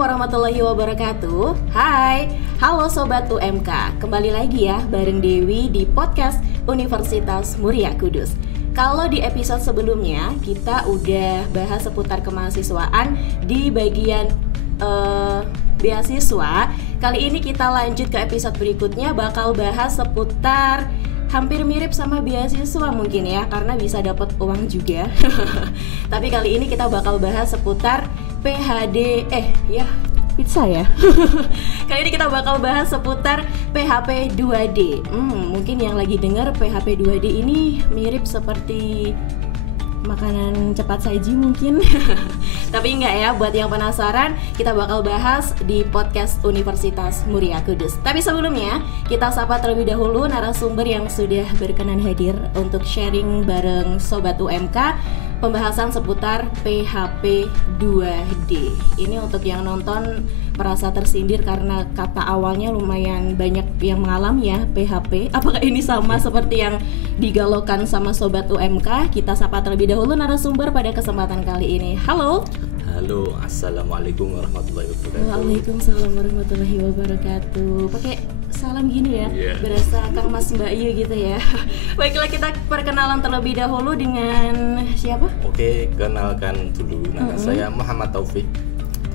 warahmatullahi wabarakatuh. Hai, halo Sobat UMK. Kembali lagi ya bareng Dewi di podcast Universitas Muria Kudus. Kalau di episode sebelumnya kita udah bahas seputar kemahasiswaan di bagian beasiswa. Kali ini kita lanjut ke episode berikutnya, bakal bahas seputar hampir mirip sama beasiswa mungkin ya, karena bisa dapat uang juga. Tapi kali ini kita bakal bahas seputar PHD pizza ya. Kali ini kita bakal bahas seputar PHP 2D. Mungkin yang lagi dengar PHP 2D ini mirip seperti makanan cepat saji mungkin. Tapi enggak ya, buat yang penasaran kita bakal bahas di podcast Universitas Muria Kudus. Tapi sebelumnya kita sapa terlebih dahulu narasumber yang sudah berkenan hadir untuk sharing bareng Sobat UMK pembahasan seputar PHP 2D. Ini untuk yang nonton merasa tersindir karena kata awalnya lumayan banyak yang mengalami ya PHP. Apakah ini sama seperti yang digalaukan sama Sobat UMK? Kita sapa terlebih dahulu narasumber pada kesempatan kali ini. Halo. Halo, assalamualaikum warahmatullahi wabarakatuh. Waalaikumsalam warahmatullahi wabarakatuh. Pakai salam gini ya, berasa Kang Mas Mbak Yu gitu ya. Baiklah, kita perkenalan terlebih dahulu dengan siapa? Oke, kenalkan dulu, nama saya Muhammad Taufik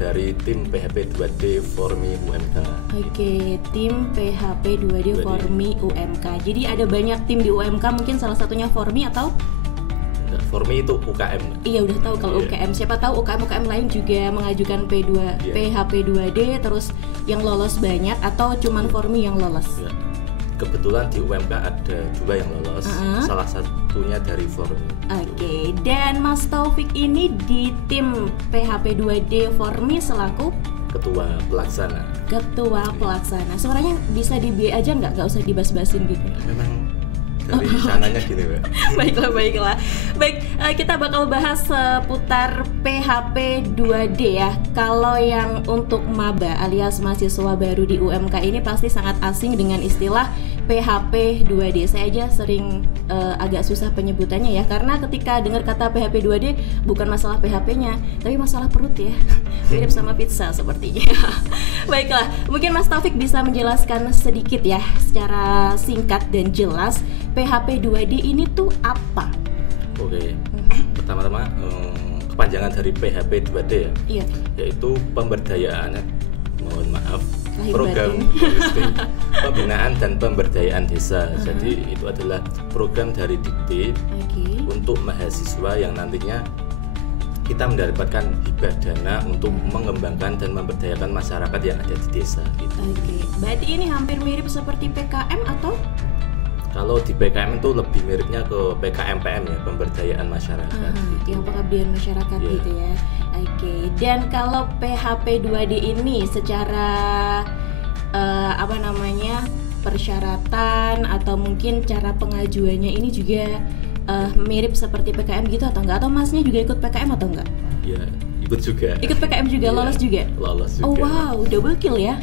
dari tim PHP 2D Formi UMK. Oke, tim PHP 2D Formi UMK. Jadi ada banyak tim di UMK, mungkin salah satunya Formi atau? Formi itu UKM. Iya, udah tahu kalau UKM. Siapa tahu UKM lain juga mengajukan PHP 2D, terus yang lolos banyak atau cuman Formi yang lolos? Kebetulan di UMK ada dua yang lolos, salah satunya dari Formi. Oke, dan Mas Taufik ini di tim PHP 2D Formi selaku Ketua Pelaksana. Ketua Pelaksana. Suaranya bisa di-B aja nggak usah dibas-basin gitu. Memang dari sananya gini, Mbak. Baiklah. Baik, kita bakal bahas seputar PHP 2D ya. Kalau yang untuk maba alias mahasiswa baru di UMK ini pasti sangat asing dengan istilah PHP 2D. Saya aja sering agak susah penyebutannya ya, karena ketika dengar kata PHP 2D bukan masalah PHP-nya, tapi masalah perut ya. Mirip sama pizza sepertinya. Baiklah, mungkin Mas Taufik bisa menjelaskan sedikit ya secara singkat dan jelas PHP 2D ini tuh apa? Oke, pertama-tama kepanjangan dari PHP 2D ya, yaitu pemberdayaan, program pembinaan dan pemberdayaan desa. Jadi itu adalah program dari Dikti untuk mahasiswa yang nantinya kita mendapatkan hibah dana untuk mengembangkan dan memberdayakan masyarakat yang ada di desa gitu. Berarti ini hampir mirip seperti PKM atau? Kalau di PKM itu lebih miripnya ke PKMPM ya, pemberdayaan masyarakat gitu. Yang pengabdian masyarakat gitu ya. Dan kalau PHP 2D ini secara persyaratan atau mungkin cara pengajuannya ini juga mirip seperti PKM gitu atau enggak? Atau Masnya juga ikut PKM atau enggak? Ya, ikut juga. Ikut PKM juga, lolos juga? Lolos juga. Oh wow, double kill ya?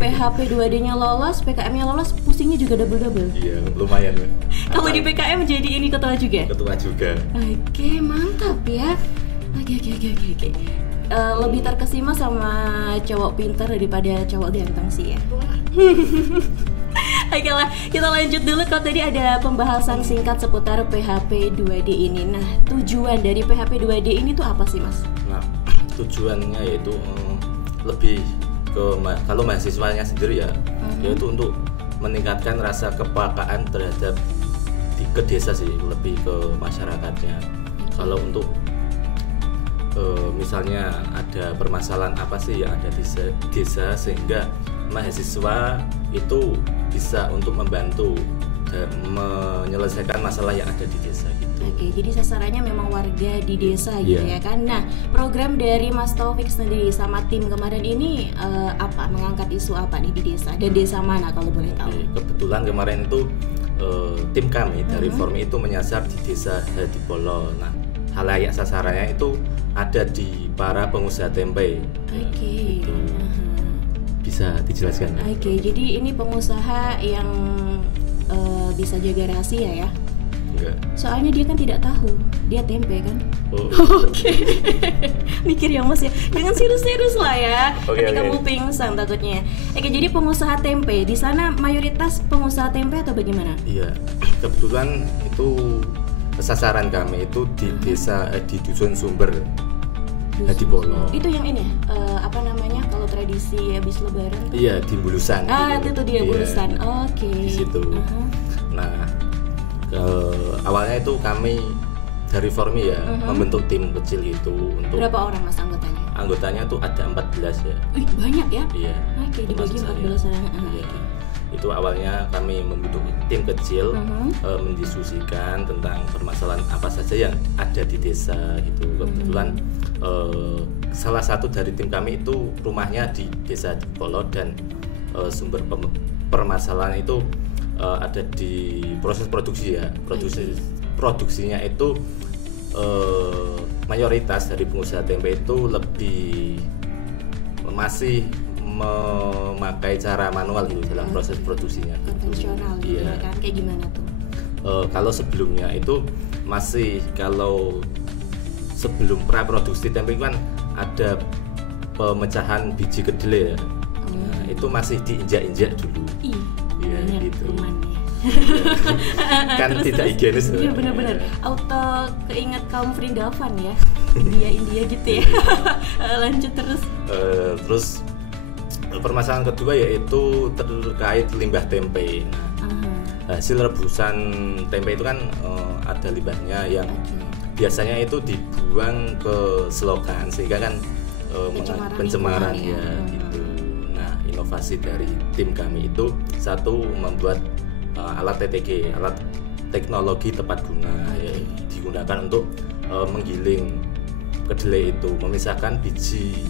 PHP 2D-nya lolos, PKM-nya lolos, pusingnya juga double-double? Iya, lumayan. Kalau di PKM jadi ini ketua juga? Ketua juga. Oke, mantap ya. Oke. Lebih terkesima sama cowok pintar daripada cowok ganteng sih ya. Oke lah, kita lanjut dulu. Kalau tadi ada pembahasan singkat seputar PHP 2D ini. Nah, tujuan dari PHP 2D ini tuh apa sih, Mas? Nah, tujuannya yaitu lebih ke kalau mahasiswanya sendiri ya, yaitu untuk meningkatkan rasa kepekaan terhadap ke desa sih, lebih ke masyarakatnya. Kalau untuk misalnya ada permasalahan apa sih yang ada di desa, sehingga mahasiswa itu bisa untuk membantu dan menyelesaikan masalah yang ada di desa gitu. Jadi sasarannya memang warga di desa gitu ya kan. Nah, program dari Mas Taufik sendiri sama tim kemarin ini mengangkat isu apa nih di desa, dan desa mana kalau boleh tahu? Kebetulan kemarin itu tim kami dari Formi itu menyasar di desa Hadipolo. Nah, halayak sasarannya itu ada di para pengusaha tempe. Gitu. Bisa dijelaskan? Jadi ini pengusaha yang bisa jaga rahasia ya? Enggak. Soalnya dia kan tidak tahu, dia tempe kan. Oke. Mikir ya Mas ya, jangan serius-serius lah ya. Nanti kamu pingsan takutnya. Oke, jadi pengusaha tempe di sana mayoritas pengusaha tempe atau bagaimana? Iya, kebetulan itu sasaran kami itu di desa di Dusun Sumber Hadipolo. Itu yang ini apa namanya kalau tradisi habis lebaran tuh? Iya, di Bulusan. Itu dia Bulusan. Oke. Di situ. Nah, awalnya itu kami dari Formi ya membentuk tim kecil itu untuk. Berapa orang Mas anggotanya? Anggotanya tuh ada 14 ya. Banyak ya? Iya. Oke, dibagi 14 orang. Iya. Itu awalnya kami membentuk tim kecil mendiskusikan tentang permasalahan apa saja yang ada di desa gitu. Kebetulan salah satu dari tim kami itu rumahnya di desa Hadipolo dan sumber permasalahan itu ada di proses produksi ya. Produksinya itu mayoritas dari pengusaha tempe itu lebih masih memakai cara manual gitu dalam proses produksinya. Konvensional gitu ya kan, kayak gimana tuh? Kalau sebelumnya itu masih kalau sebelum praproduksi tempe kan ada pemecahan biji kedelai ya. Nah, itu masih diinjak-injak dulu. Iya gitu. Kan tidak higienis. Iya benar-benar. Auto keinget kaum Vrindavan ya. India gitu ya. Lanjut terus. Terus permasalahan kedua yaitu terkait limbah tempe. Hasil rebusan tempe itu kan ada limbahnya yang biasanya itu dibuang ke selokan sehingga kan pencemaran ya gitu. Nah, inovasi dari tim kami itu satu membuat alat TTG, alat teknologi tepat guna ya, digunakan untuk menggiling kedelai itu, memisahkan biji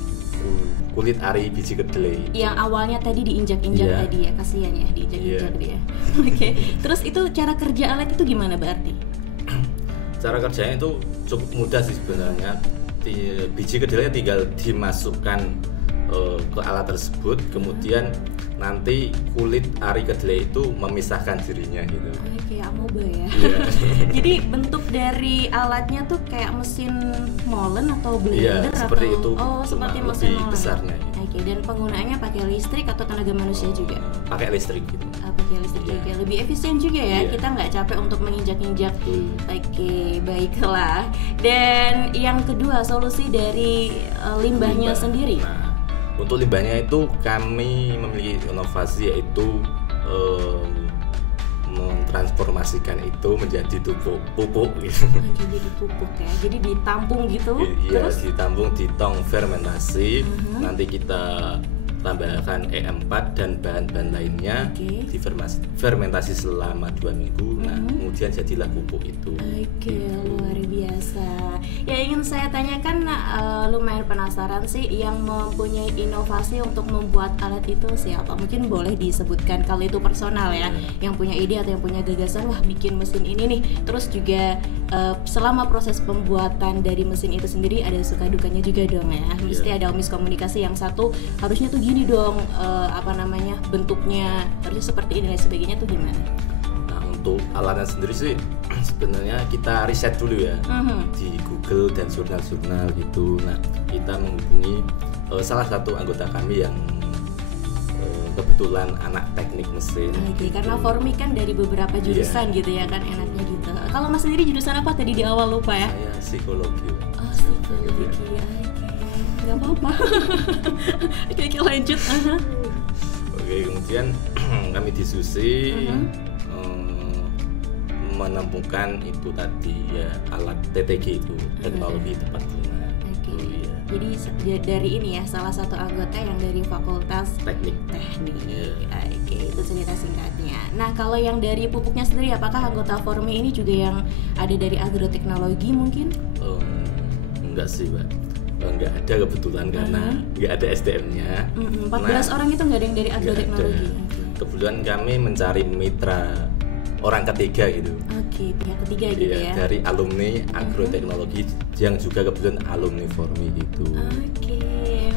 kulit ari biji kedelai. Yang awalnya tadi diinjak-injak tadi ya, kasihan ya diinjak-injak dia. Oke. Terus itu cara kerja alat itu gimana berarti? Cara kerjanya itu cukup mudah sih sebenarnya. Biji kedelai tinggal dimasukkan ke alat tersebut, kemudian nanti kulit ari kedelai itu memisahkan dirinya gitu. Kayak amoeba ya. Jadi bentuk dari alatnya tuh kayak mesin molen atau blender seperti atau itu. Seperti mesin molen. Besarnya. Dan penggunaannya pakai listrik atau tenaga manusia juga? Pakai listrik gitu. Pakai listrik juga. Lebih efisien juga ya. Kita nggak capek untuk menginjak-injak. Oke, baiklah. Dan yang kedua, solusi dari limbahnya sendiri. Nah, untuk limbahnya itu kami memiliki inovasi yaitu mentransformasikan itu menjadi pupuk gitu. Jadi pupuk ya, jadi ditampung gitu. Iya, ditampung di tong fermentasi. Nanti kita tambahkan E4 dan bahan-bahan lainnya, difermentasi selama 2 minggu. Nah, kemudian jadilah pupuk itu. Luar biasa. Ya, ingin saya tanyakan, lumayan penasaran sih, yang mempunyai inovasi untuk membuat alat itu siapa? Mungkin boleh disebutkan kalau itu personal ya, yang punya ide atau yang punya gagasan, wah bikin mesin ini nih. Terus juga selama proses pembuatan dari mesin itu sendiri ada suka dukanya juga dong ya. Mesti ada miskomunikasi, yang satu harusnya tuh gini dong, bentuknya harusnya seperti ini dan sebagainya, tuh gimana? Nah, untuk alatnya sendiri sih sebenarnya kita riset dulu ya di Google dan jurnal-jurnal gitu. Nah, kita menghubungi salah satu anggota kami yang kebetulan anak teknik mesin. Karena Formi kan dari beberapa jurusan gitu ya kan, enaknya gitu. Kalau Mas sendiri jurusan apa tadi di awal, lupa ya? Saya psikologi. Psikologi. Gak apa-apa. Oke, lanjut. Oke, kemudian kami diskusi menemukan itu tadi ya, alat TTG itu, teknologi tepat guna. Jadi dari ini ya, salah satu anggota yang dari Fakultas Teknik. Itu cerita singkatnya. Nah, kalau yang dari pupuknya sendiri, apakah anggota Formi ini juga yang ada dari agroteknologi mungkin? Enggak sih, Mbak. Enggak ada kebetulan karena enggak ada SDM-nya. 14 orang itu enggak ada yang dari agroteknologi. Kebetulan kami mencari mitra orang ketiga gitu. Pihak ketiga gitu ya. Dari alumni agroteknologi yang juga kebetulan alumni Formi gitu.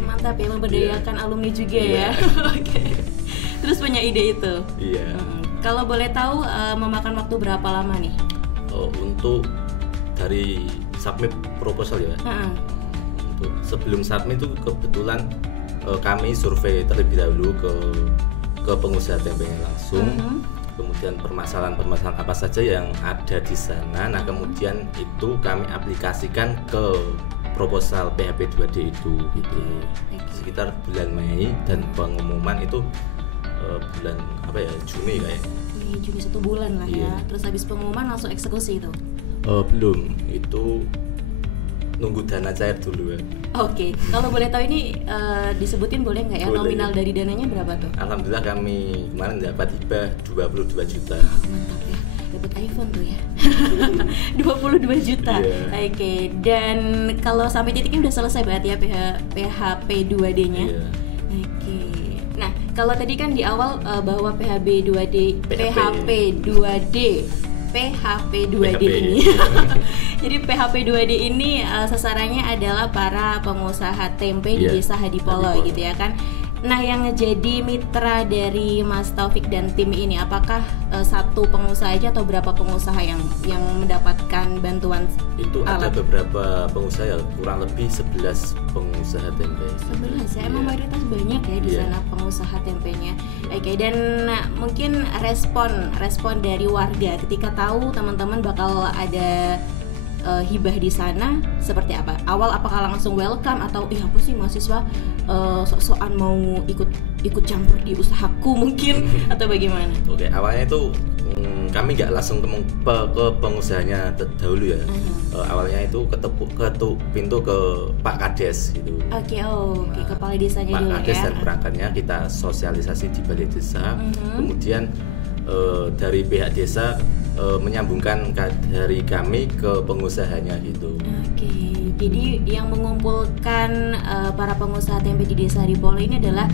Mantap ya, memberdayakan alumni juga ya. Terus punya ide itu. Iya. Kalau boleh tahu memakan waktu berapa lama nih? untuk dari submit proposal ya. Untuk sebelum submit itu kebetulan kami survei terlebih dahulu ke pengusaha tempenya langsung. Kemudian permasalahan apa saja yang ada di sana. Nah, kemudian itu kami aplikasikan ke proposal PHP 2D itu gitu. Sekitar bulan Mei dan pengumuman itu bulan Juni kayak. Juni 1 bulan lah ya. Terus habis pengumuman langsung eksekusi itu? Belum, itu nunggu dana cair dulu ya. Oke, kalau boleh tahu ini disebutin boleh nggak ya? Boleh. Nominal dari dananya berapa tuh? Alhamdulillah kami kemarin dapat hibah 22 juta. Mantap ya, dapat iPhone tuh ya. 22 juta. Oke, dan kalau sampai titik ini udah selesai berarti ya PHP 2D-nya. Oke. Nah, kalau tadi kan di awal bahwa PHP 2D ini. Jadi PHP 2D ini sasarannya adalah para pengusaha tempe di Desa Hadipolo gitu ya kan. Nah, yang jadi mitra dari Mas Taufik dan tim ini apakah satu pengusaha aja atau berapa pengusaha yang mendapatkan bantuan itu alat? Ada beberapa pengusaha, kurang lebih 11 pengusaha tempe. 11 ya, emang mayoritas banyak ya di sana pengusaha tempenya. Oke, dan mungkin respon dari warga ketika tahu teman-teman bakal ada hibah di sana seperti apa? Awal apakah langsung welcome atau apa sih mahasiswa sok-sokan mau ikut campur di usahaku mungkin atau bagaimana? Oke, awalnya itu kami nggak langsung ke pengusahanya dahulu ya. Awalnya itu ketuk pintu ke Pak Kades gitu. Oke, kepala desanya Pak dulu Kades ya. Dan perangkatnya kita sosialisasi di balai desa. Kemudian dari pihak desa menyambungkan dari kami ke pengusahanya gitu. Oke, jadi yang mengumpulkan para pengusaha tempe di Desa Hadipolo ini adalah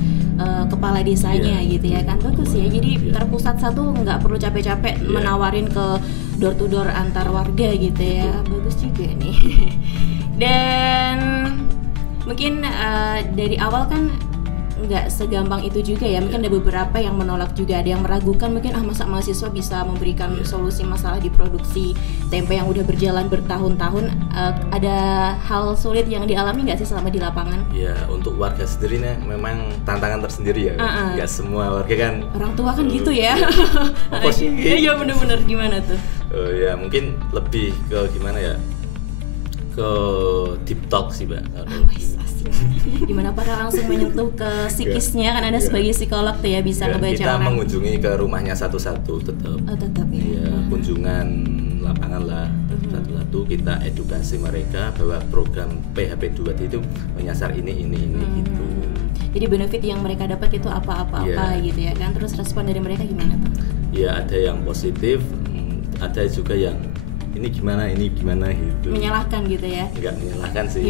kepala desanya gitu ya kan. Bagus ya, jadi terpusat satu, nggak perlu capek-capek menawarin ke door to door antar warga gitu ya. Bagus juga nih. Dan mungkin dari awal kan nggak segampang itu juga ya, mungkin ada beberapa yang menolak juga, ada yang meragukan mungkin masa mahasiswa bisa memberikan solusi masalah di produksi tempe yang udah berjalan bertahun-tahun. Ada hal sulit yang dialami nggak sih selama di lapangan? Ya, untuk warga sendiri nih memang tantangan tersendiri ya. Nggak semua warga kan, orang tua kan gitu ya. Apa sih? Iya bener-bener, gimana tuh? Ya mungkin lebih ke gimana ya, ke deep talk sih Mbak. Gimana para langsung menyentuh ke psikisnya, kan Anda sebagai psikolog tuh ya bisa ngebaca kita orang. mengunjungi ke rumahnya satu-satu tetap ya. Kunjungan lapangan lah satu-satu, kita edukasi mereka bahwa program PHP 2D itu menyasar ini gitu. Jadi benefit yang mereka dapat itu apa gitu ya kan. Terus respon dari mereka gimana tuh? Ya ada yang positif, ada juga yang ini gimana gitu. Menyalahkan gitu ya? Enggak menyalahkan sih.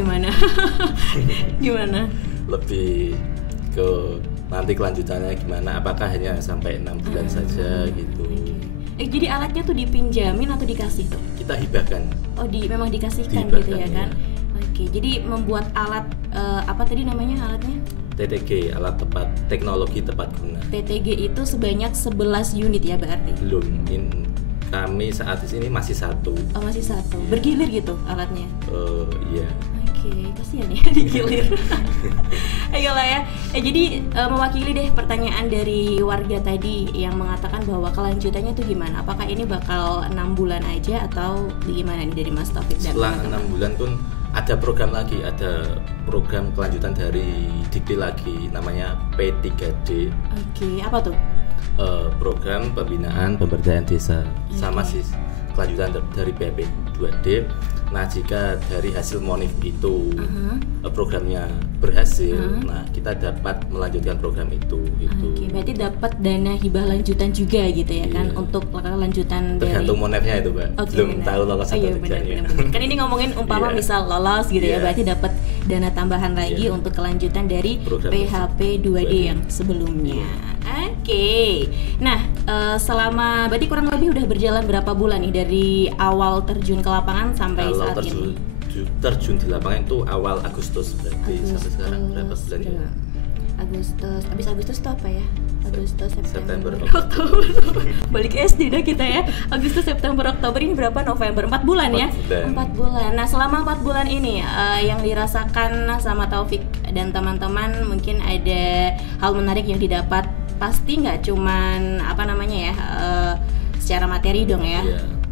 Gimana? Lebih ke nanti kelanjutannya gimana, apakah hanya sampai 6 bulan saja gitu. Jadi alatnya tuh dipinjamin atau dikasih tuh? Kita hibahkan. Memang dikasihkan gitu ya kan? Oke, jadi membuat alat apa tadi namanya alatnya? TTG, alat teknologi tepat guna. TTG itu sebanyak 11 unit ya berarti? Belum, kami saat ini masih satu. Masih satu. Bergilir gitu alatnya? Iya. Oke, kasihan ya digilir. Ayolah ya. Jadi mewakili deh pertanyaan dari warga tadi yang mengatakan bahwa kelanjutannya tuh gimana? Apakah ini bakal 6 bulan aja atau gimana nih dari Mas Taufik? Setelah 6 bulan pun ada program lagi, ada program kelanjutan dari Dikti lagi, namanya P3D. Oke, apa tuh? Program pembinaan pemberdayaan desa. Sama sih kelanjutan dari PHP 2D. Nah, jika dari hasil monif itu programnya berhasil, nah kita dapat melanjutkan program itu gitu. Oke, berarti dapat dana hibah lanjutan juga gitu ya kan, untuk lanjutan tergantung monefnya itu Mbak. Belum tahu lolos atau tidaknya. Kan ini ngomongin umpama misal lolos gitu ya, berarti dapat dana tambahan lagi untuk kelanjutan dari program PHP 2D yang sebelumnya. Oke. Nah, selama berarti kurang lebih udah berjalan berapa bulan nih dari awal terjun ke lapangan sampai saat ini? Terjun di lapangan itu awal Agustus, berarti sampai sekarang berapa bulan ya? Agustus. Abis Agustus itu apa ya? Agustus, September, Oktober. Balik SD dah kita ya. Agustus, September, Oktober, ini berapa? November, 4 bulan ya? 4 bulan. Nah, selama 4 bulan ini yang dirasakan sama Taufik dan teman-teman, mungkin ada hal menarik yang didapat. Pasti nggak cuman secara materi dong ya.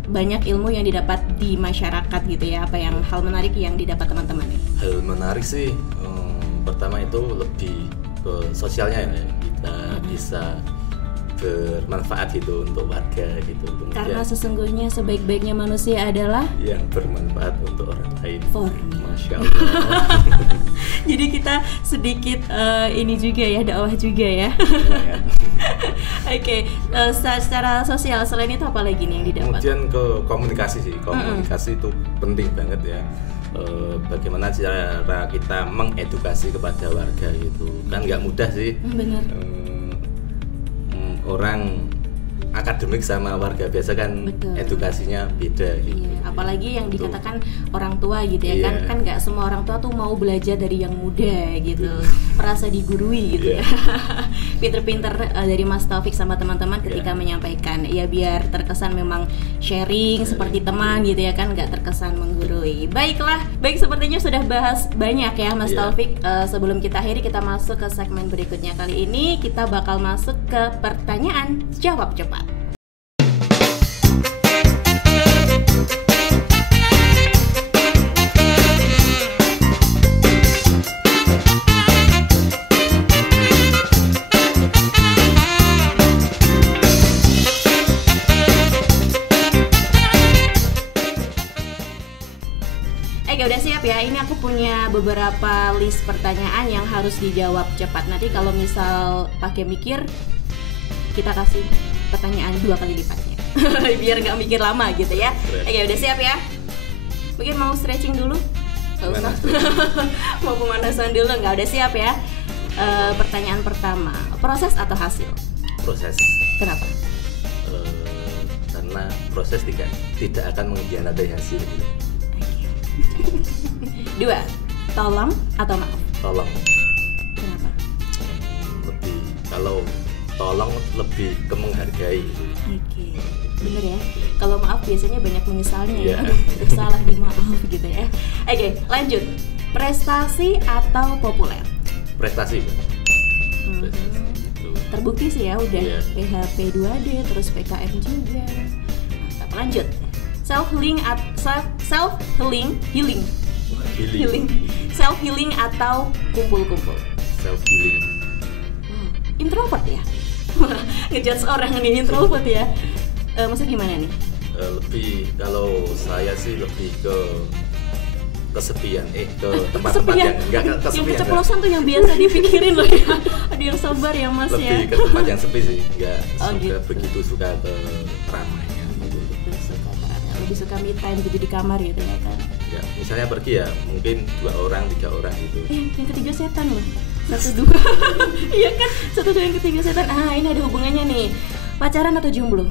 Banyak ilmu yang didapat di masyarakat gitu ya. Apa yang hal menarik yang didapat teman-teman nih? Hal menarik sih, pertama itu lebih ke sosialnya ya, kita bisa bermanfaat gitu untuk warga gitu. Kemudian, karena sesungguhnya sebaik-baiknya manusia adalah yang bermanfaat untuk orang lain. Masya Allah. Jadi kita sedikit ini juga ya, dakwah juga ya. Oke, secara sosial selain itu apa lagi nih yang didapat? Kemudian ke komunikasi sih, komunikasi itu penting banget ya. Bagaimana cara kita mengedukasi kepada warga gitu, kan nggak mudah sih. Benar. Orang akademik sama warga biasa kan edukasinya beda gitu. Iya, apalagi yang dikatakan orang tua gitu ya, kan nggak semua orang tua tuh mau belajar dari yang muda gitu, merasa digurui gitu ya. Pinter-pinter dari Mas Taufik sama teman-teman ketika menyampaikan, ya biar terkesan memang sharing seperti teman gitu ya kan, nggak terkesan menggurui. Baiklah, sepertinya sudah bahas banyak ya Mas Taufik. Sebelum kita akhiri, kita masuk ke segmen berikutnya. Kali ini kita bakal masuk ke pertanyaan jawab cepat. Udah siap ya, ini aku punya beberapa list pertanyaan yang harus dijawab cepat. Nanti kalau misal pakai mikir, kita kasih pertanyaan 2 kali lipatnya. Biar nggak mikir lama gitu ya. Udah siap ya? Mungkin mau stretching dulu? Gak usah. Mau pemanasan dulu? Nggak, udah siap ya? Pertanyaan pertama, proses atau hasil? Proses. Kenapa? Karena proses tidak akan mengkhianati hasil. 2, tolong atau maaf? Tolong. Kenapa? Lebih, kalau tolong lebih ke menghargai. Oke, bener ya. Kalau maaf biasanya banyak menyesalnya ya. Salah di maaf gitu ya. Oke, lanjut. Prestasi atau populer? Prestasi. Terbukti sih ya udah PHP 2D terus PKM juga. Mantap, lanjut. Self healing atau kumpul-kumpul? Self healing. Introvert ya? Ngejudge orang nih introvert ya. Maksudnya gimana nih? Lebih, kalau saya sih lebih ke kesepian, ke tempat-tempat yang enggak kesepian. Yang keceplosan tuh yang biasa dipikirin loh ya. Ada yang sabar ya Mas lebih ya. Lebih ke tempat yang sepi sih, enggak gitu. suka ke ramai. Lebih suka me time gitu di kamar gitu ya kan? Ya, misalnya pergi ya mungkin 2 orang, 3 orang gitu. Yang ketiga setan loh. 1, 2. Iya kan? 1, 2, yang ketiga setan. Ini ada hubungannya nih. Pacaran atau jomblo?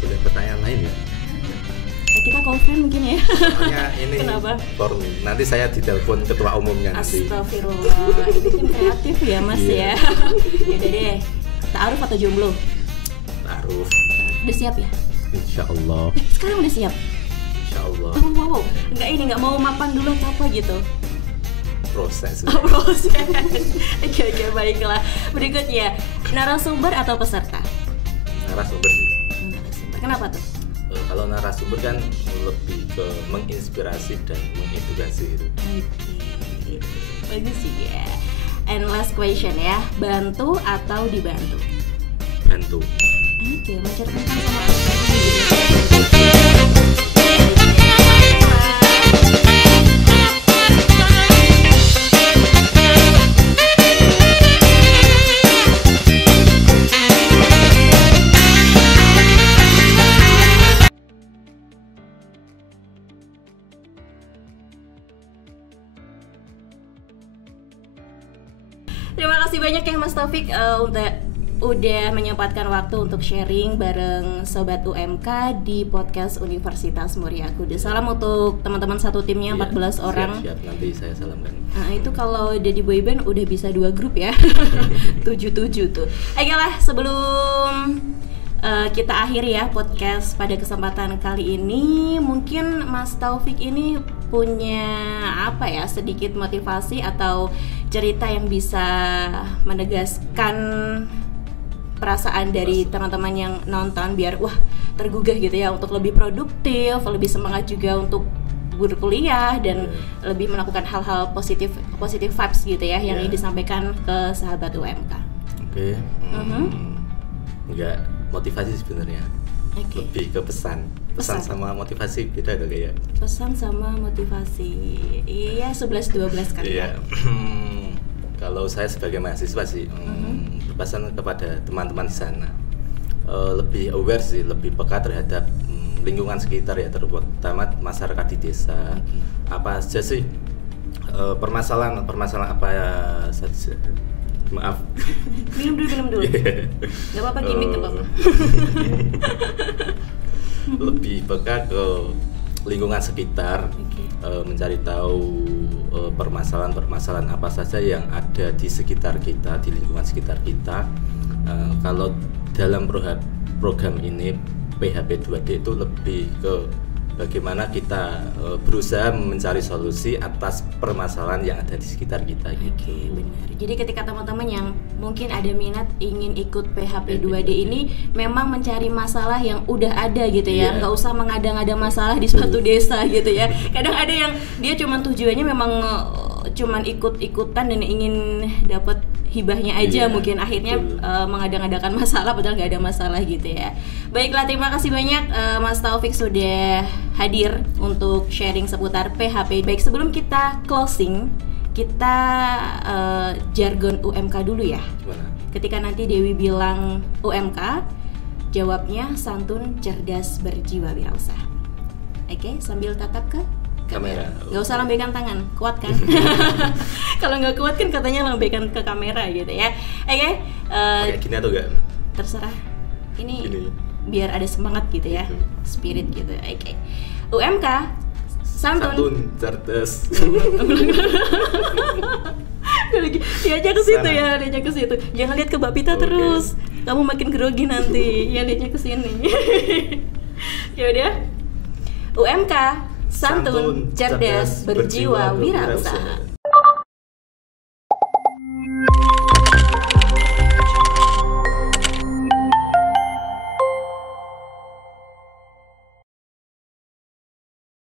Boleh pertanyaan lain ya? Kita call friend mungkin ya. Soalnya ini kenapa? Nanti saya ditelepon ketua umumnya nanti. Astagfirullah. Ini kan kreatif ya Mas ya. Yaudah deh. Ta'aruf atau jomblo? Ta'aruf. Udah siap ya? Insya Allah. Sekarang udah siap? Insya Allah. Wow. Nggak mau mapan dulu atau apa gitu? Proses. Oke, baiklah. Berikutnya, narasumber atau peserta? Narasumber sih. Kenapa tuh? Kalau narasumber kan lebih ke menginspirasi dan mengedukasi gitu. Bagus sih ya. And last question ya, bantu atau dibantu? Bantu. Oke, menceritakan sama Terima kasih banyak ya Mas Taufik untuk udah menyempatkan waktu untuk sharing bareng Sobat UMK di podcast Universitas Muria Kudus. Salam untuk teman-teman satu timnya 14 orang. Siap, nanti saya salamkan. Nah itu kalau jadi boyband udah bisa 2 grup ya. 7 tuh. Oke lah, sebelum kita akhiri ya podcast pada kesempatan kali ini, mungkin Mas Taufik ini punya apa ya, sedikit motivasi atau cerita yang bisa menegaskan perasaan dari teman-teman yang nonton biar wah tergugah gitu ya untuk lebih produktif, lebih semangat juga untuk berkuliah dan lebih melakukan hal-hal positif vibes gitu ya yang disampaikan ke sahabat UMK. Oke. Enggak motivasi sebenarnya. Lebih ke pesan sama motivasi beda tuh kayak. Pesan sama motivasi. Iya, 11-12 kali ya. Kalau saya sebagai mahasiswa sih pesan kepada teman-teman di sana lebih aware sih, lebih peka terhadap lingkungan sekitar ya, terutama masyarakat di desa. Apa saja sih permasalahan apa saja. Maaf. Minum dulu. Gak apa-apa, gimmick gak apa-apa. Lebih peka ke lingkungan sekitar, mencari tahu permasalahan apa saja yang ada di sekitar kita, di lingkungan sekitar kita. Kalau dalam program ini PHP 2D itu lebih ke bagaimana kita berusaha mencari solusi atas permasalahan yang ada di sekitar kita gitu. Oke, benar. Jadi ketika teman-teman yang mungkin ada minat ingin ikut PHP 2D ini memang mencari masalah yang udah ada gitu ya, nggak usah mengada-ngada masalah di suatu desa gitu ya. Kadang ada yang dia cuman tujuannya memang cuman ikut-ikutan dan ingin dapat hibahnya aja, mungkin akhirnya mengada-ngadakan masalah padahal nggak ada masalah gitu ya. Baiklah, terima kasih banyak Mas Taufik sudah hadir untuk sharing seputar PHP. Baik, sebelum kita closing, kita jargon UMK dulu ya. Gimana? Ketika nanti Dewi bilang UMK, jawabnya santun, cerdas, berjiwa wirausaha. Oke, sambil tatap ke kamera. Gak usah lambaikan tangan, kuat kan? Kalau nggak kuat kan katanya lambaikan ke kamera gitu ya. Oke. Kayak gini atau enggak? Terserah. Ini gini. Biar ada semangat gitu ya, spirit gitu. Oke. UMK, santun, cerdas. diajak ke situ ya, diajak ke situ. Jangan lihat ke Mbak Pita terus. Kamu makin grogi nanti. Ya lihatnya ke sini. Ya udah. UMK, santun, cerdas, berjiwa wirausaha.